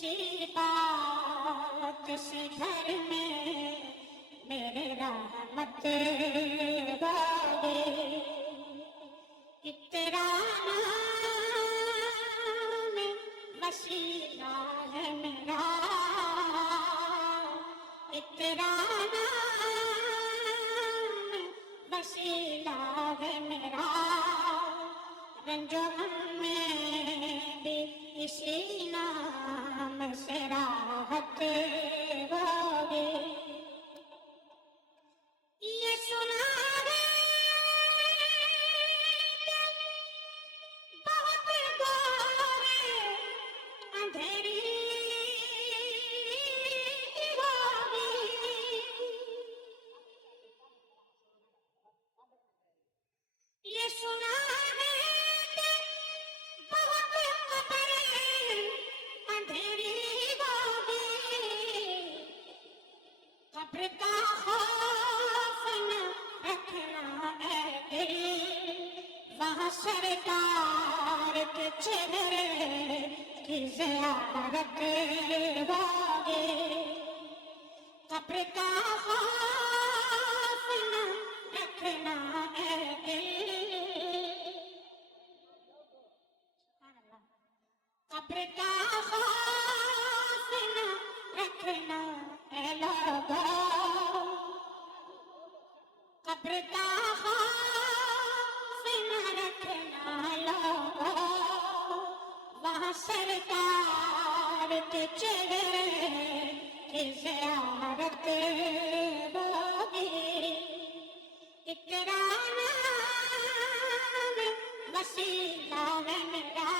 مصیبات سے گھر میں میرے رحمت والے، تیرا نام وسیلہ ہے میرا، تیرا نام وسیلہ ہے میرا، رنج و غم میں بھی اسی نام سے راحت ہوگی۔ یہ سنا ہے بہت گہرے اندھیری ہوگی، یہ سنا ہے بہت قبریں اندھیری ہوگی، قبر کا خوف نہ رکھنا اے دل، وہاں سرکار کے چہرے کی زیارت ہوگی، قبر کا خوف نہ رکھنا اے دل، قبر کا خوف نہ رکھنا اے لوگوں، قبر کا خوف نہ رکھنا لوگوں، وہاں سرکار کے چہرے کی زیارت ہوگی، تیرا نام وسیلہ ہے میرا،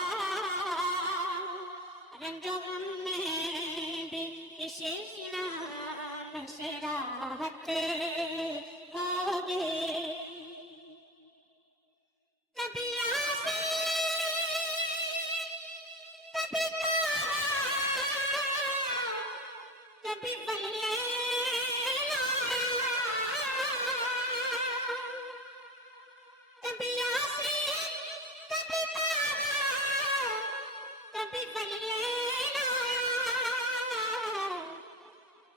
رنج و غم میں بھی اسی نام سے راحت ہوگی۔ کبھی آسے کبھی کبھی بلے، کبھی آسے کبھی کبھی بلے،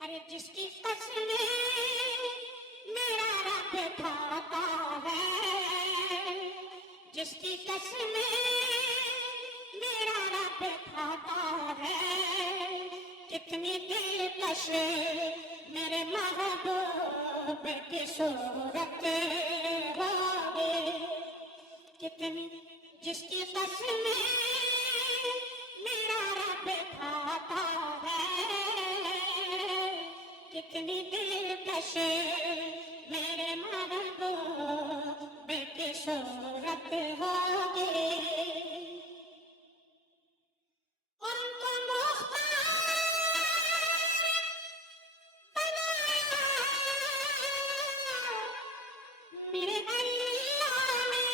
ارے جس کی قسمیں میرا رب کھاتا ہے، جس کی قسمیں میرا رب کھاتا ہے، کتنی دلکش میرے محبوب کی صورت ہوگی، کتنی جس کی قسمیں میرا رب کھاتا ہے، کتنی دلکش میرے محبوب کی صورت ہوگی، ان کو مختار بنایا میرے اللہ نے،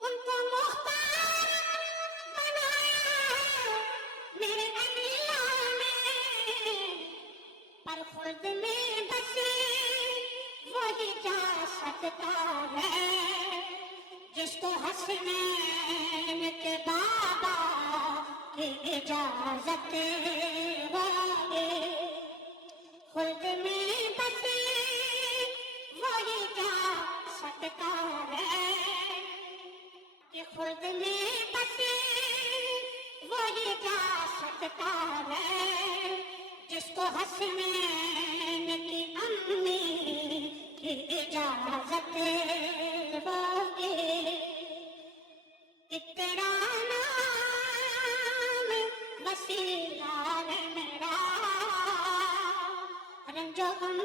ان کو مختار بنایا میرے اللہ نے، پر خلد میں بس وہی جا سکتا ہے جس کو حسنین کے بابا کی اجازت ہوگی، خلد میں بس وہی جا سکتا ہے، کہ خلد میں بس وہی جا سکتا ہے جس کو حسنین کی امی کی اجازت ہوگی، تیرا نام وسیلہ ہے میرا، رنج و غم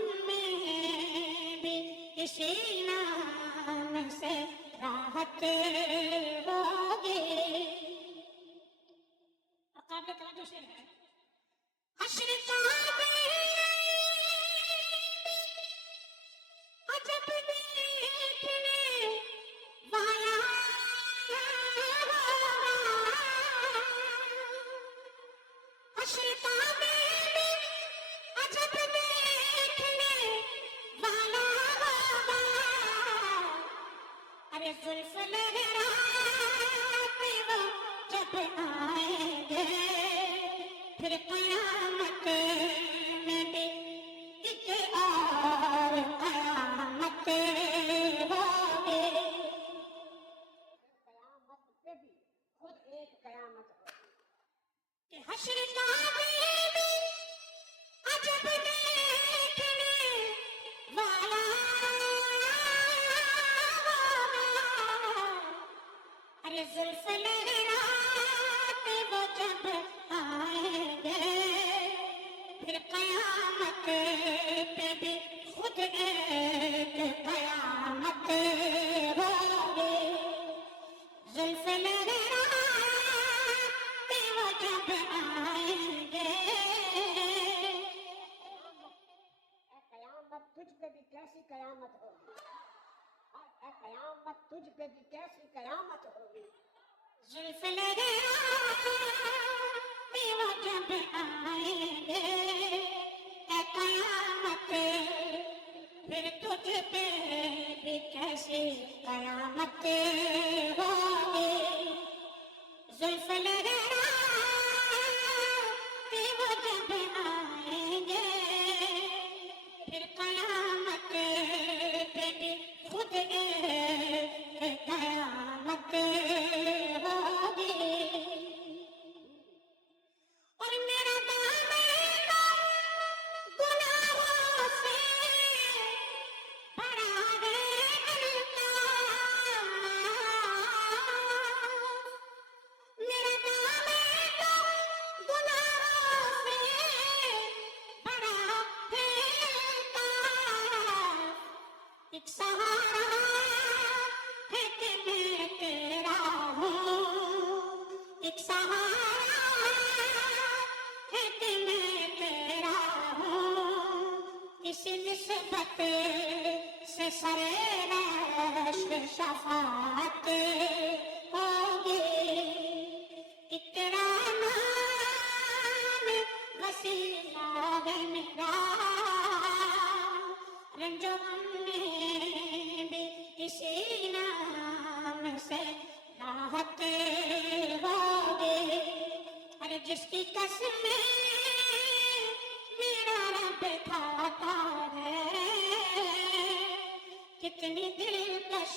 کیسی قیامت ہوگی، اے قیامت تجھ پہ بھی کیسی قیامت ہوگی. زلف لگا بھی وہ جب آئیں گے اے قیامت، پھر تجھ پہ بھی کیسی قیامت ہوگی. زلف لگا بھی وہ جب آئیں گے پھر قیامت پہ بھی خود ایک قیامت ہوگی. اور میرا دامن گناہوں سے بھرا ہے اللہ، میرا دامن گناہوں سے بھرا ہے اللہ. ایک سہارا ہے کہ میں تیرا ہوں، ایک سہارا ہے کہ میں تیرا ہوں. اسی نسبت سے سرے شفاعت ہوگی. تیرا نام وسیلہ ہے میرا، رنج و غم میں بھی اسی نام سے راحت ہوگی. ارے جس کی قسم میرا رب کھاتا ہے، کتنی دلکش